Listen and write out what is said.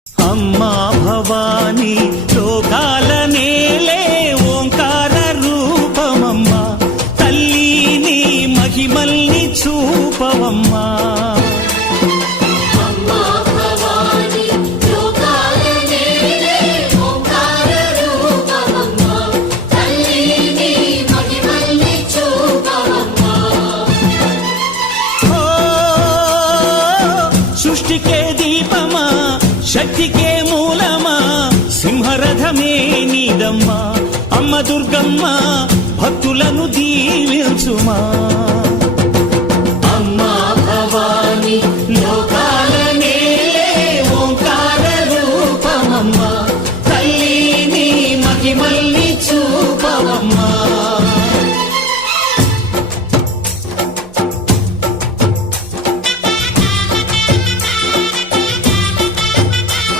అమ్మా భవానీ లోకాల నేలే ఓంకార రూపమమ్మా, తల్లి నీ మహిమల్ని చూపవమ్మా. సృష్టికే దీపమా, శక్తికే మూలమా, సింహరథమే నీదమ్మా. అమ్మ దుర్గమ్మ భక్తులను దీవించుమా.